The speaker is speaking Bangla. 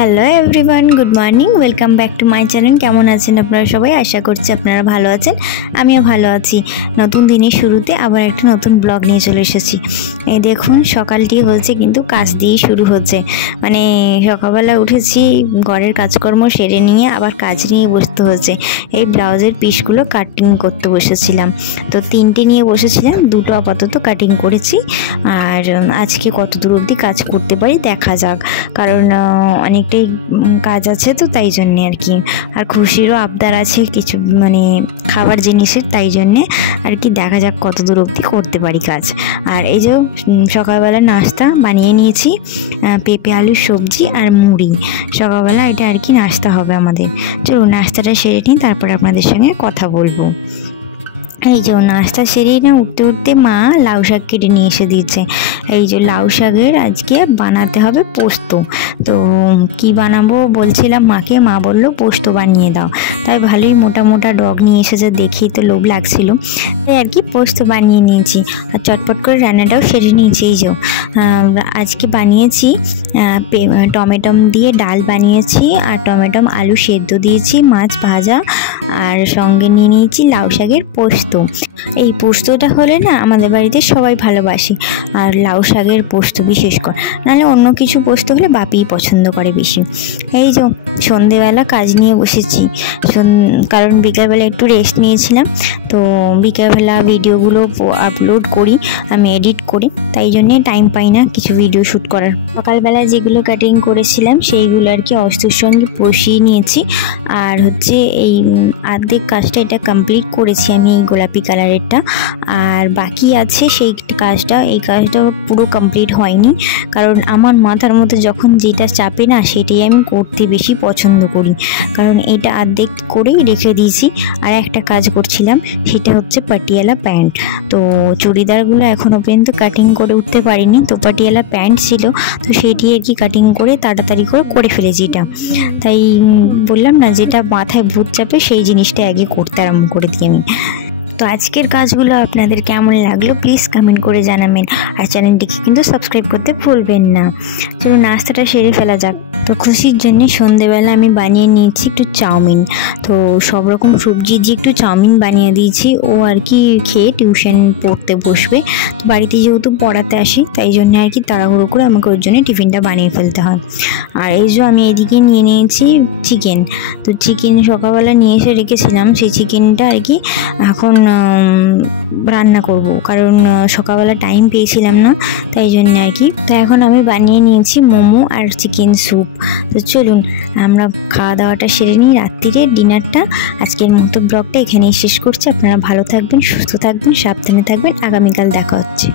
Hello everyone, good morning, welcome back to my channel. কেমন আছেন আপনারা সবাই? আশা করছি আপনারা ভালো আছেন, আমিও ভালো আছি। নতুন দিনের শুরুতে আবার একটা নতুন ব্লগ নিয়ে চলে এসেছি। এই দেখুন, সকালটি হচ্ছে কিন্তু কাজ দিয়েই শুরু হচ্ছে। মানে সকালবেলা উঠেছি, ঘরের কাজকর্ম সেরে নিয়ে আবার কাজ নিয়ে বসতে হচ্ছে। এই ব্লাউজের পিসগুলো কাটিং করতে বসেছিলাম, তো 3টে নিয়ে বসেছিলাম, 2টো আপাতত কাটিং করেছি। আর আজকে কত দূর অবধি কাজ করতে পারি দেখা যাক, কারণ অনেকটাই কাজ আছে, তো তাই জন্যে আর কি। আর খুশিরও আবদার আছে কিছু, মানে খাবার জিনিসের, তাই জন্যে আর কি দেখা যাক কত দূর অবধি করতে পারি কাজ। আর এই যে সকালবেলা নাস্তা বানিয়ে নিয়েছি, পেঁপে আলুর সবজি আর মুড়ি। সকালবেলা এটা আর কি নাস্তা হবে আমাদের। চলো নাস্তাটা সেরে নিই, তারপরে আপনাদের সঙ্গে কথা বলবো। এই যে নাস্তা সেরেই না উঠতে উঠতে মা লাউ শাক কেটে নিয়ে এসে দিয়েছে। এই যে লাউ শাকের আজকে বানাতে হবে পোস্ত। তো কি বানাবো বলছিলাম মাকে, মা বললো পোস্ত বানিয়ে দাও। তাই ভালোই মোটা মোটা ডগ নিয়ে এসেছে, দেখেই তো লোভ লাগছিল, তাই আর কি পোস্ত বানিয়ে নিয়েছি। আর চটপট করে রান্নাটাও সেরে নিয়েছি। এই যে আজকে বানিয়েছি টমেটো দিয়ে ডাল বানিয়েছি, আর টমেটো আলু সেদ্ধ দিয়েছি, মাছ ভাজা, আর সঙ্গে নিয়ে নিয়েছি লাউ শাকের পোস্ত। এই পোস্তটা হলে না আমাদের বাড়িতে সবাই ভালোবাসে, আর লাউ শাকের পোস্ত বিশেষ করে, নাহলে অন্য কিছু পোস্ত হলে বাপিই পছন্দ করে বেশি। এই যে সন্ধেবেলা কাজ নিয়ে বসেছি, কারণ বিকেলবেলা একটু রেস্ট নিয়েছিলাম, তো বিকেলবেলা ভিডিওগুলো আপলোড করি আমি, এডিট করি, তাই জন্যে টাইম পাই না কিছু ভিডিও শ্যুট করার। সকালবেলা যেগুলো কাটিং করেছিলাম সেইগুলো আর কি অস্ত্রের সঙ্গে বসিয়ে নিয়েছি। আর হচ্ছে এই অর্ধেক কাজটা এটা কমপ্লিট করেছি আমি, এই গোলাপি কালারেরটা, আর বাকি আছে সেই কাজটা। এই কাজটা পুরো কমপ্লিট হয়নি, কারণ আমার মাথার মধ্যে যখন যেটা চাপে না সেটাই আমি করতে বেশি পছন্দ করি, কারণ এটা অর্ধেক করেই রেখে দিয়েছি। আর একটা কাজ করছিলাম, সেটা হচ্ছে পাটিয়ালা প্যান্ট। তো চুড়িদারগুলো এখনও পর্যন্ত কাটিং করে উঠতে পারিনি, তো পাটিয়ালা প্যান্ট ছিল, তো সেটি আর কি কাটিং করে তাড়াতাড়ি করে ফেলেছি এটা। তাই বললাম না, যেটা মাথায় ভূত চাপে সেই জিনিসটা আগে করতে আরম্ভ করে দিই আমি। তো আজকের কাজগুলো আপনাদের কেমন লাগলো প্লিজ কমেন্ট করে জানাবেন, আর চ্যানেলটিকে কিন্তু সাবস্ক্রাইব করতে ভুলবেন না। চলো নাস্তাটা সেরে ফেলা যাক। তো খুশির জন্য সন্ধেবেলা আমি বানিয়ে নিয়েছি একটু চাউমিন। তো সব রকম সবজি দিয়ে একটু চাউমিন বানিয়ে দিয়েছি, ও আর কি খেয়ে টিউশন পড়তে বসবে। তো বাড়িতে যেহেতু পড়াতে আসি, তাই জন্য আর কি তাড়াহুড়ো করে আমাকে ওর জন্য টিফিনটা বানিয়ে ফেলতে হয়। আর এই যে আমি এদিকে নিয়ে নিয়েছি চিকেন। তো চিকেন সকালবেলা নিয়ে এসে রেখেছিলাম, সেই চিকেনটা আর কি এখন রান্না করব, কারণ সকালবেলা টাইম পেয়েছিলাম না, তাই জন্য আর কি। তো এখন আমি বানিয়ে নিয়েছি মোমো আর চিকেন স্যুপ। তো চলুন আমরা খাওয়া দাওয়াটা সেরে নিই, রাত্রিরে ডিনারটা। আজকের মতো ব্লগটা এখানেই শেষ করছি। আপনারা ভালো থাকবেন, সুস্থ থাকবেন, সাবধানে থাকবেন। আগামীকাল দেখা হচ্ছে।